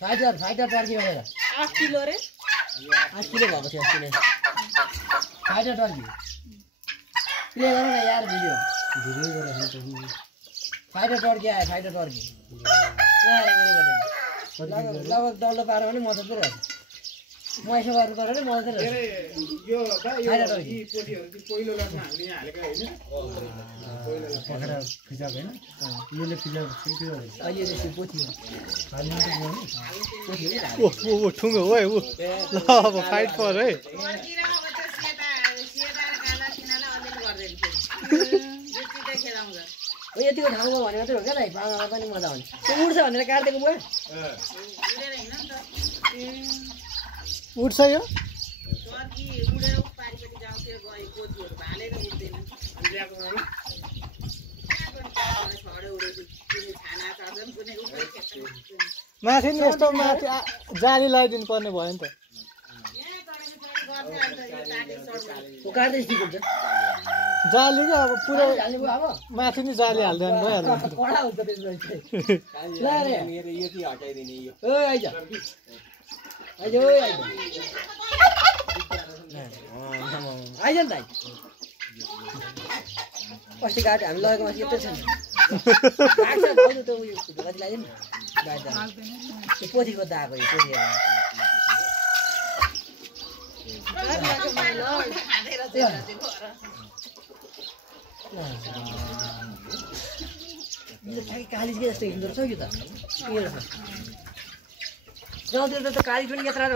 fighter Turkey भनेर 8 kilo रे 8 kilo भएको थियो अस्ति नै फाइटर टर्की प्ले गर न यार भिडियो गरेर फाइटर टर्की आयो फाइटर टर्की लगभग डल्लो पारो भने मजा चाहिँ रहेछ म यसो गर्नु पर्यो भने मजा चाहिँ रहेछ यो फाइटर टर्की पोथीहरु चाहिँ पहिलो लटमा हामीले यहाँ हालेका हैन पहिलो लट पखेरा फिजाको हैन यसले फिजाको थियो अहिले चाहिँ पोथी हो ओ ठुङ्गो हो है उ ल अब फाइट फर है यतिको ठाउँमा भने मात्रै हो क्या दाइ पाउँदा पनि मजा हुन्छ त्यो उड्छ भनेर काट्दिएको भयो उड्छ यो माथि नि यस्तो माथि जाली लगाइदिनु पर्ने भयो नि त जाली क्या अब पुरै माथि नि जाली हाल्दैन भइहाल्यो आइज नि दाइ अस्ति गाडी हामी लगेको माथि यत्रो छ नि त उयो कति लाग्यो नि गाडी पोथीको दाएको यो पोथी कालीजी जस्तो हिँड्दो रहेछ कि त गाउँतिर त काली पनि यत्रा